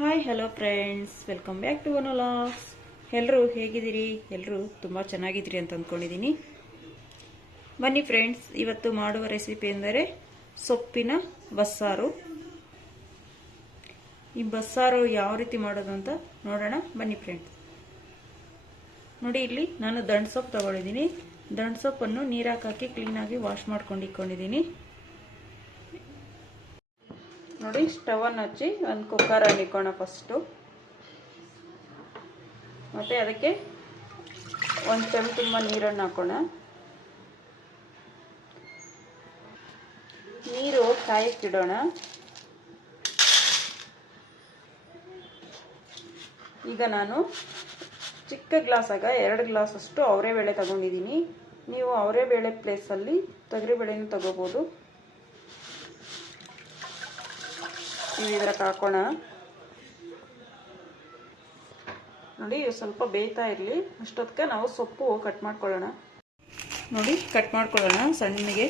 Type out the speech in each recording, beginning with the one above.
Hi hello friends, welcome back to Vanu vlogs. ಎಲ್ಲರೂ ಹೇಗಿದ್ದೀರಿ? ಎಲ್ಲರೂ ತುಂಬ ಚೆನ್ನಾಗಿದ್ದೀರಿ ಅಂತ ಅಂದ್ಕೊಂಡಿದ್ದೀನಿ. ಬನ್ನಿ ಫ್ರೆಂಡ್ಸ್, ಇವತ್ತು ಮಾಡುವ ರೆಸಿಪಿ ಎಂದರೆ ಸೊಪ್ಪಿನ ಬಸ್ಸಾರು. ಈ ಬಸ್ಸಾರು ಯಾವ ರೀತಿ ಮಾಡೋದು ಅಂತ ನೋಡೋಣ ಬನ್ನಿ ಫ್ರೆಂಡ್ಸ್. ನೋಡಿ, ಇಲ್ಲಿ ನಾನು ದಂಟು ಸೊಪ್ಪು ತಗೊಂಡಿದ್ದೀನಿ. ದಂಟು ಸೊಪ್ಪನ್ನು ನೀರಾಗಿ ಹಾಕಿ ಕ್ಲೀನಾಗಿ ವಾಶ್ ಮಾಡ್ಕೊಂಡು ಇಟ್ಕೊಂಡಿದ್ದೀನಿ. ನೋಡಿ, ಸ್ಟವ್ ಅನ್ನು ಹಚ್ಚಿ ಒಂದು ಕುಕ್ಕರ್ ಅನ್ನು ಇಕ್ಕೋಣ ಫಸ್ಟು. ಮತ್ತೆ ಅದಕ್ಕೆ ಒಂದು ಚಮಚ ತುಂಬ ನೀರನ್ನು ಹಾಕೋಣ. ನೀರು ಕಾಯಕ್ಕಿಡೋಣ. ಈಗ ನಾನು ಚಿಕ್ಕ ಗ್ಲಾಸಾಗ 2 ಗ್ಲಾಸ್ ಅಷ್ಟು ಅವರೆಬೇಳೆ ತಗೊಂಡಿದ್ದೀನಿ. ನೀವು ಅವರೆಬೇಳೆ ಪ್ಲೇಸಲ್ಲಿ ತೊಗರಿಬೇಳೆನೂ ತಗೋಬೋದು. ನೀವು ಇದ್ರಾಗ ಹಾಕೋಣ. ನೋಡಿ, ಇವು ಸ್ವಲ್ಪ ಬೇಯ್ತಾ ಇರಲಿ. ಅಷ್ಟೊತ್ತಿಗೆ ನಾವು ಸೊಪ್ಪು ಕಟ್ ಮಾಡ್ಕೊಳ್ಳೋಣ. ನೋಡಿ, ಕಟ್ ಮಾಡ್ಕೊಳ್ಳೋಣ ಸಣ್ಣಗೆ.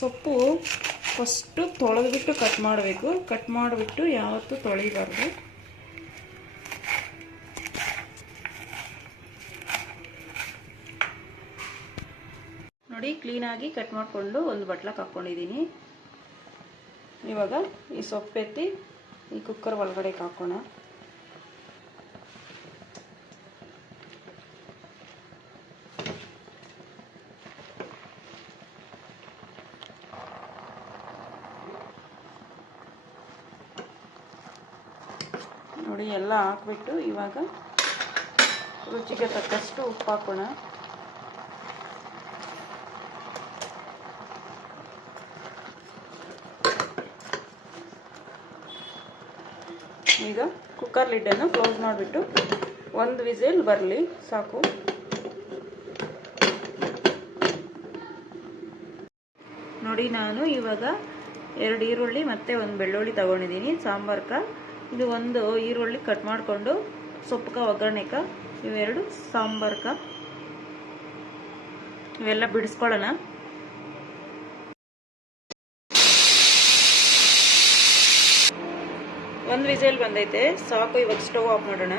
ಸೊಪ್ಪು ಫಸ್ಟು ತೊಳೆದ್ಬಿಟ್ಟು ಕಟ್ ಮಾಡಬೇಕು. ಕಟ್ ಮಾಡಿಬಿಟ್ಟು ಯಾವತ್ತೂ ತೊಳಿಬಾರ್ದು. ನೋಡಿ, ಕ್ಲೀನಾಗಿ ಕಟ್ ಮಾಡಿಕೊಂಡು ಒಂದು ಬಟ್ಲಕ್ಕೆ ಹಾಕ್ಕೊಂಡಿದ್ದೀನಿ. ಇವಾಗ ಈ ಸೊಪ್ಪು ಎತ್ತಿ ಈ ಕುಕ್ಕರ್ ಒಳಗಡೆ ಹಾಕೋಣ. ನೋಡಿ, ಎಲ್ಲ ಹಾಕ್ಬಿಟ್ಟು ಇವಾಗ ರುಚಿಗೆ ತಕ್ಕಷ್ಟು ಉಪ್ಪು ಹಾಕೋಣ. ಈಗ ಕುಕ್ಕರ್ ಲಿಡ್ಡನ್ನು ಕ್ಲೋಸ್ ಮಾಡಿಬಿಟ್ಟು 1 ವಿಸಿಲ್ ಬರಲಿ ಸಾಕು. ನೋಡಿ, ನಾನು ಇವಾಗ 2 ಈರುಳ್ಳಿ ಮತ್ತು 1 ಬೆಳ್ಳುಳ್ಳಿ ತಗೊಂಡಿದ್ದೀನಿ ಸಾಂಬಾರ್ಕ. ಇದು 1 ಈರುಳ್ಳಿ ಕಟ್ ಮಾಡಿಕೊಂಡು ಸೊಪ್ಪುಕ ಒಗ್ಗರಣೆಕ, ಇವೆರಡು ಸಾಂಬಾರ್ಕ. ಇವೆಲ್ಲ ಬಿಡಿಸ್ಕೊಳ್ಳೋಣ. ಒಂದು ವಿಸಿಲ್ ಬಂದೈತೆ ಸಾಕು. ಇವಾಗ ಸ್ಟವ್ ಆಫ್ ಮಾಡೋಣ.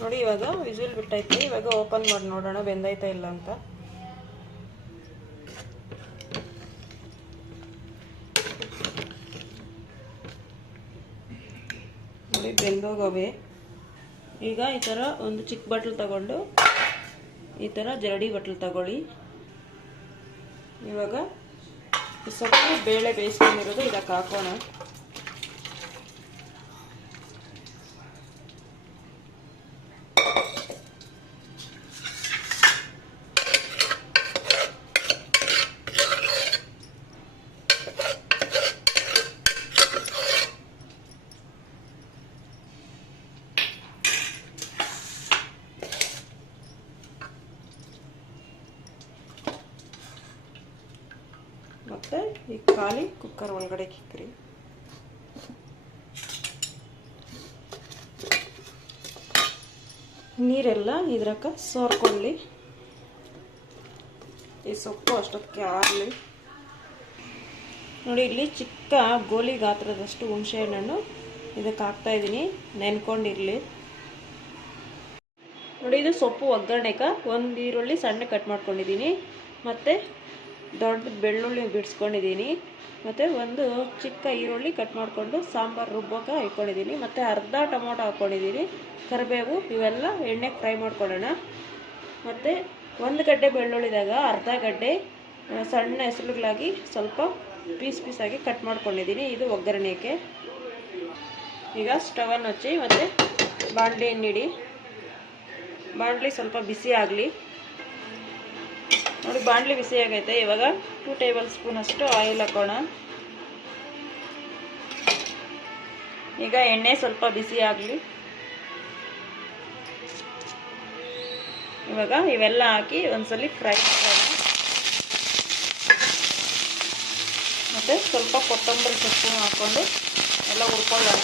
ನೋಡಿ, ಇವಾಗ ವಿಸಿಲ್ ಬಿಟ್ಟೈತೆ. ಇವಾಗ ಓಪನ್ ಮಾಡಿ ನೋಡೋಣ ಬೆಂದೈತಾ ಇಲ್ಲ ಅಂತ. ನೋಡಿ, ಬೆಂದೋಗವೆ. ಈಗ ಈ ಥರ ಒಂದು ಚಿಕ್ಕ ಬಟ್ಲು ತಗೊಂಡು ಈ ಥರ ಜರಡಿ ಬಟ್ಲು ತಗೊಳ್ಳಿ. ಇವಾಗ ಸೊಪ್ಪು ಬೇಳೆ ಬೇಯಿಸ್ಕೊಂಡಿರೋದು ಇದಕ್ಕೆ ಹಾಕೋಣ. ಮತ್ತೆ ಈ ಖಾಲಿ ಕುಕ್ಕರ್ ಒಳಗಡೆ ಇಕ್ಕಿರಿ. ನೀರೆಲ್ಲ ಇದ್ರಕ್ಕ ಸೋರ್ಕೊಳ್ಳಿ. ಈ ಸೊಪ್ಪು ಅಷ್ಟೊತ್ತಿಗೆ ಆರಲಿ. ನೋಡಿ, ಇಲ್ಲಿ ಚಿಕ್ಕ ಗೋಲಿ ಗಾತ್ರದಷ್ಟು ಹುಣಸೆ ಹಣ್ಣನ್ನು ಇದಕ್ಕೆ ಹಾಕ್ತಾ ಇದ್ದೀನಿ, ನೆನ್ಕೊಂಡಿರಲಿ. ನೋಡಿ, ಇದು ಸೊಪ್ಪು ಒಗ್ಗರಣೆಕ 1 ಈರುಳ್ಳಿ ಸಣ್ಣ ಕಟ್ ಮಾಡ್ಕೊಂಡಿದ್ದೀನಿ. ಮತ್ತು ದೊಡ್ಡ ಬೆಳ್ಳುಳ್ಳಿ ಬಿಡಿಸ್ಕೊಂಡಿದ್ದೀನಿ. ಮತ್ತು 1 ಚಿಕ್ಕ ಈರುಳ್ಳಿ ಕಟ್ ಮಾಡಿಕೊಂಡು ಸಾಂಬಾರು ರುಬ್ಬೋಕೆ ಇಟ್ಕೊಂಡಿದ್ದೀನಿ. ಮತ್ತು ಅರ್ಧ ಟೊಮೊಟೊ ಹಾಕ್ಕೊಂಡಿದ್ದೀನಿ. ಕರಿಬೇವು ಇವೆಲ್ಲ ಎಣ್ಣೆಗೆ ಫ್ರೈ ಮಾಡ್ಕೊಳ್ಳೋಣ. ಮತ್ತು 1 ಗಡ್ಡೆ ಬೆಳ್ಳುಳ್ಳಿದಾಗ ಅರ್ಧ ಗಡ್ಡೆ ಸಣ್ಣ ಹೆಸರುಗಳಾಗಿ ಸ್ವಲ್ಪ ಪೀಸಾಗಿ ಕಟ್ ಮಾಡ್ಕೊಂಡಿದ್ದೀನಿ. ಇದು ಒಗ್ಗರಣೆಗೆ. ಈಗ ಸ್ಟವನ್ನು ಹಚ್ಚಿ ಮತ್ತು ಬಾಣಲೆಯನ್ನು ಇಡಿ. ಬಾಣಲೆ ಸ್ವಲ್ಪ ಬಿಸಿ ಆಗಲಿ. ನೋಡಿ, ಬಾಣಲೆ ಬಿಸಿ ಆಗೈತೆ. ಇವಾಗ 2 ಟೇಬಲ್ ಸ್ಪೂನ್ ಅಷ್ಟು ಆಯಿಲ್ ಹಾಕೋಣ. ಈಗ ಎಣ್ಣೆ ಸ್ವಲ್ಪ ಬಿಸಿ ಆಗಲಿ. ಇವಾಗ ಇವೆಲ್ಲ ಹಾಕಿ ಒಂದ್ಸಲಿ ಫ್ರೈ ಮಾಡೋಣ. ಮತ್ತು ಸ್ವಲ್ಪ ಕೊತ್ತಂಬರಿ ಸೊಪ್ಪು ಹಾಕ್ಕೊಂಡು ಎಲ್ಲ ಹುರ್ಕೊಳ್ಳೋಣ.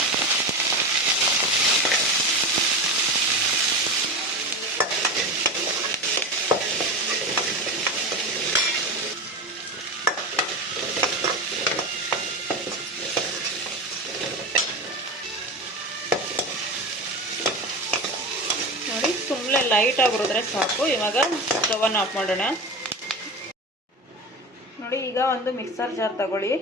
ಲೈಟಾಗಿ ಹುರಿದ್ರೆ ಸಾಕು. ಇವಾಗ ಸ್ಟವನ್ನು ಆಫ್ ಮಾಡೋಣ. ನೋಡಿ, ಈಗ ಒಂದು ಮಿಕ್ಸರ್ ಜಾರ್ ತಗೊಳ್ಳಿ.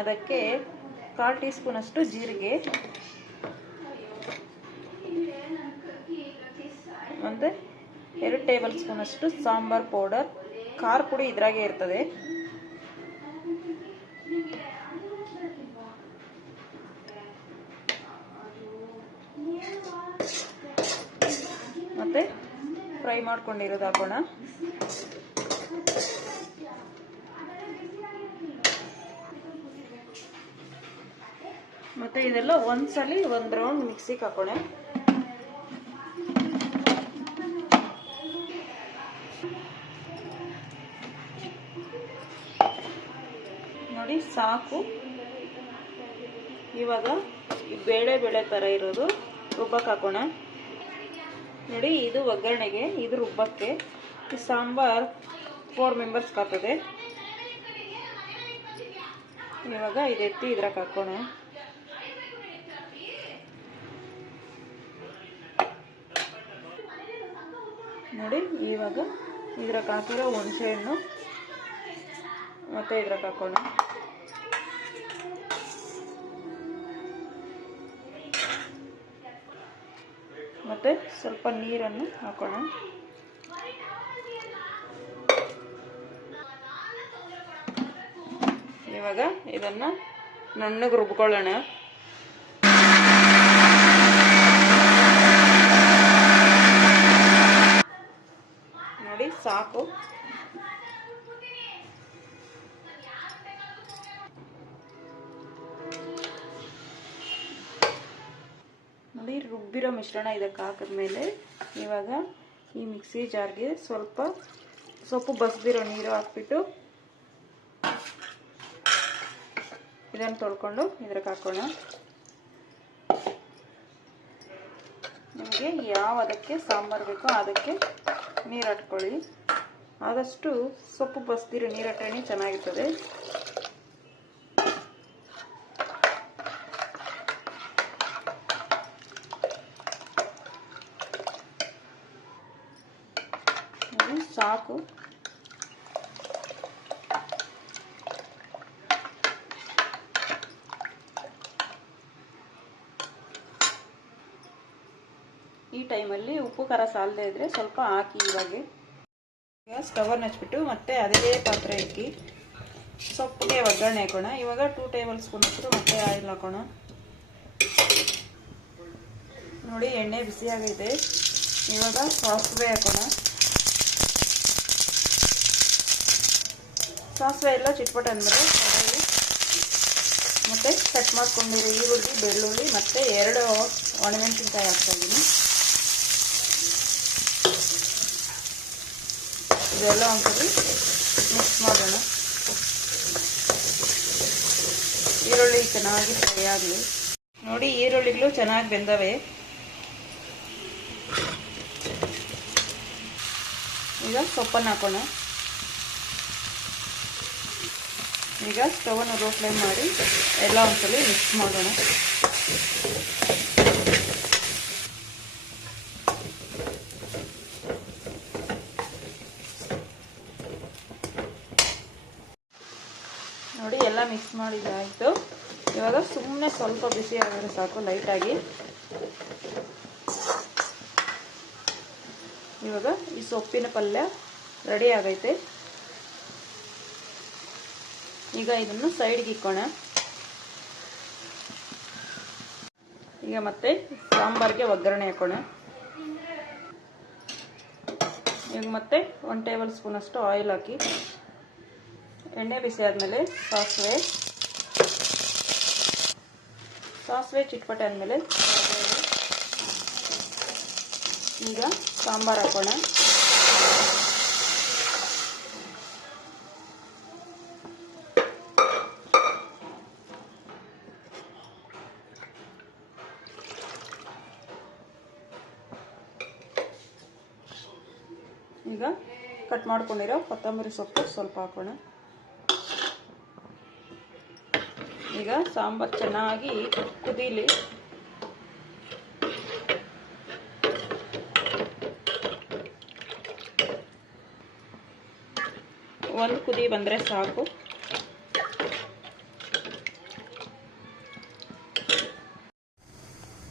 ಅದಕ್ಕೆ 1/4 ಟೀ ಸ್ಪೂನ್ ಅಷ್ಟು ಜೀರಿಗೆ, ಒಂದು 2 ಟೇಬಲ್ ಸ್ಪೂನ್ ಅಷ್ಟು ಸಾಂಬಾರ್ ಪೌಡರ್. ಖಾರ ಪುಡಿ ಇದ್ರಾಗೆ ಇರ್ತದೆ. ಮತ್ತೆ ಫ್ರೈ ಮಾಡ್ಕೊಂಡಿರೋದು ಹಾಕೋಣ. ಮತ್ತೆ ಇದೆಲ್ಲ ಒಂದ್ಸಲಿ ಒಂದು ರೌಂಡ್ ಮಿಕ್ಸಿಗೆ ಹಾಕೋಣ. ನೋಡಿ, ಸಾಕು. ಇವಾಗ ಬೇಳೆ ಥರ ಇರೋದು ರುಬ್ಬಕ್ಕೆ ಹಾಕೋಣ. ನೋಡಿ, ಇದು ಒಗ್ಗರಣೆಗೆ, ಇದು ರುಬ್ಬಕ್ಕೆ. ಈ ಸಾಂಬಾರ್ 4 ಮೆಂಬರ್ಸ್ಗೆ ಆಗ್ತದೆ. ಇವಾಗ ಇದೆತ್ತಿ ಇದ್ರಾಗ ಹಾಕೋಣ. ನೋಡಿ, ಇವಾಗ ಇದ್ರಾಗ ಹಾಕಿರೋ ಹುಣಸೆ ಹಣ್ಣು ಮತ್ತೆ ಇದ್ರಾಗ ಹಾಕೋಣ. ಮತ್ತೆ ಸ್ವಲ್ಪ ನೀರನ್ನು ಹಾಕೋಣ. ಇವಾಗ ಇದನ್ನ ನುಣ್ಣಗೆ ರುಬ್ಕೊಳ್ಳೋಣ. ನೋಡಿ, ಸಾಕು. ನೋಡಿ, ರುಬ್ಬಿರೋ ಮಿಶ್ರಣ ಇದಕ್ಕೆ ಹಾಕಿದ್ಮೇಲೆ ಇವಾಗ ಈ ಮಿಕ್ಸಿ ಜಾರ್ಗೆ ಸ್ವಲ್ಪ ಸೊಪ್ಪು ಬಸ್ದಿರೋ ನೀರು ಹಾಕ್ಬಿಟ್ಟು ಇದನ್ನು ತೊಳ್ಕೊಂಡು ಇದ್ರಾಗ ಹಾಕೋಣ. ನಿಮಗೆ ಯಾವ ಅದಕ್ಕೆ ಸಾಂಬಾರು ಬೇಕೋ ಅದಕ್ಕೆ ನೀರು ಹಾಕ್ಕೊಳ್ಳಿ. ಆದಷ್ಟು ಸೊಪ್ಪು ಬಸ್ದಿರೋ ನೀರು ಹಾಕೋಣ, ಚೆನ್ನಾಗಿರ್ತದೆ. ಸಾಕು. ಈ ಟೈಮಲ್ಲಿ ಉಪ್ಪು ಖಾರ ಸಾಲದೇ ಇದ್ರೆ ಸ್ವಲ್ಪ ಹಾಕಿ. ಈಗ ಸ್ಟವನ್ನು ಹಚ್ಬಿಟ್ಟು ಮತ್ತೆ ಅದೇ ಪಾತ್ರೆ ಇಕ್ಕಿ ಸೊಪ್ಪಿಗೆ ಒಗ್ಗರಣೆ ಹಾಕೋಣ. ಇವಾಗ 2 ಟೇಬಲ್ ಸ್ಪೂನ್ ಅಷ್ಟು ಮತ್ತೆ ಆಯಿಲ್ ಹಾಕೋಣ. ನೋಡಿ, ಎಣ್ಣೆ ಬಿಸಿ ಆಗೈತೆ. ಇವಾಗ ಸಾಸಿವೆ ಹಾಕೋಣ. ಸಾಸಿವೆ ಎಲ್ಲ ಚಿಟ್ಪಟ ಅಂದಮೇಲೆ ಮತ್ತೆ ಕಟ್ ಮಾಡ್ಕೊಂಡಿರೋ ಈರುಳ್ಳಿ, ಬೆಳ್ಳುಳ್ಳಿ ಮತ್ತೆ 2 ಒಣಮೆಣಸಿನ್ಕಾಯಿ ಹಾಕ್ತಾಯಿದ್ದೀನಿ. ಇದೆಲ್ಲ ಒಂದ್ಸಲಿ ಮಿಕ್ಸ್ ಮಾಡೋಣ. ಈರುಳ್ಳಿ ಚೆನ್ನಾಗಿ ಫ್ರೈ ಆಗಲಿ. ನೋಡಿ, ಈರುಳ್ಳಿಗಳು ಚೆನ್ನಾಗಿ ಬೆಂದವೆ. ಈಗ ಸೊಪ್ಪನ್ನು ಹಾಕೋಣ. ಈಗ ಸ್ಟವನ್ನು ಲೋ ಫ್ಲೇಮ್ ಮಾಡಿ ಎಲ್ಲ ಒಂದ್ಸಲಿ ಮಿಕ್ಸ್ ಮಾಡೋಣ. ನೋಡಿ, ಎಲ್ಲ ಮಿಕ್ಸ್ ಮಾಡಿದ್ದಾಯಿತು. ಇವಾಗ ಸುಮ್ಮನೆ ಸ್ವಲ್ಪ ಬಿಸಿ ಆಗಿದ್ರೆ ಸಾಕು, ಲೈಟಾಗಿ. ಇವಾಗ ಈ ಸೊಪ್ಪಿನ ಪಲ್ಯ ರೆಡಿ ಆಗೈತೆ. ಈಗ ಇದನ್ನು ಸೈಡ್ಗೆ ಇಕ್ಕೋಣ. ಈಗ ಮತ್ತೆ ಸಾಂಬಾರಿಗೆ ಒಗ್ಗರಣೆ ಹಾಕೋಣ. ಈಗ ಮತ್ತೆ 1 ಟೇಬಲ್ ಸ್ಪೂನ್ ಅಷ್ಟು ಆಯಿಲ್ ಹಾಕಿ ಎಣ್ಣೆ ಬಿಸಿ ಆದಮೇಲೆ ಸಾಸಿವೆ ಚಿಟ್ಪಟೆ ಆದಮೇಲೆ ಈಗ ಸಾಂಬಾರು ಹಾಕೋಣ. ಈಗ ಕಟ್ ಮಾಡ್ಕೊಂಡಿರೋ ಕೊತ್ತಂಬರಿ ಸೊಪ್ಪು ಸ್ವಲ್ಪ ಹಾಕೋಣ. ಈಗ ಸಾಂಬಾರು ಚೆನ್ನಾಗಿ ಕುದೀಲಿ. ಒಂದು ಕುದಿ ಬಂದರೆ ಸಾಕು.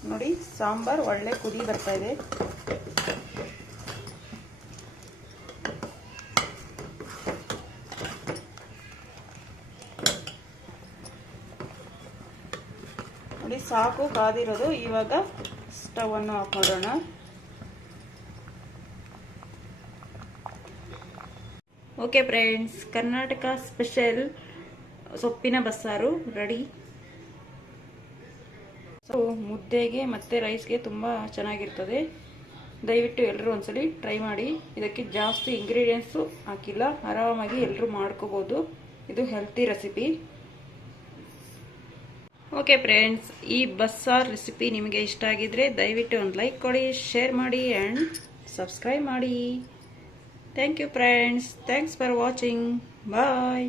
ನೋಡಿ ಸಾಂಬಾರ್ ಒಳ್ಳೆ ಕುದಿ ಬರ್ತಾ ಇದೆ. ನೋಡಿ ಸಾಕು ಕಾದಿರೋದು. ಇವಾಗ ಸ್ಟವ್ ಅನ್ನು ಆಫ್ ಮಾಡೋಣ. ಓಕೆ ಫ್ರೆಂಡ್ಸ್, ಕರ್ನಾಟಕ ಸ್ಪೆಷಲ್ ಸೊಪ್ಪಿನ ಬಸ್ಸಾರು ರೆಡಿ. ಸೊ ಮುದ್ದೆಗೆ ಮತ್ತು ರೈಸ್ಗೆ ತುಂಬ ಚೆನ್ನಾಗಿರ್ತದೆ. ದಯವಿಟ್ಟು ಎಲ್ಲರೂ ಒಂದ್ಸಲಿ ಟ್ರೈ ಮಾಡಿ. ಇದಕ್ಕೆ ಜಾಸ್ತಿ ಇಂಗ್ರೀಡಿಯೆಂಟ್ಸು ಹಾಕಿಲ್ಲ, ಆರಾಮಾಗಿ ಎಲ್ಲರೂ ಮಾಡ್ಕೋಬೋದು. ಇದು ಹೆಲ್ತಿ ರೆಸಿಪಿ. ಓಕೆ ಫ್ರೆಂಡ್ಸ್, ಈ ಬಸ್ಸಾರ್ ರೆಸಿಪಿ ನಿಮಗೆ ಇಷ್ಟ ಆಗಿದ್ರೆ ದಯವಿಟ್ಟು ಒಂದು ಲೈಕ್ ಕೊಡಿ, ಶೇರ್ ಮಾಡಿ ಆ್ಯಂಡ್ ಸಬ್ಸ್ಕ್ರೈಬ್ ಮಾಡಿ. Thank you friends. Thanks for watching. Bye.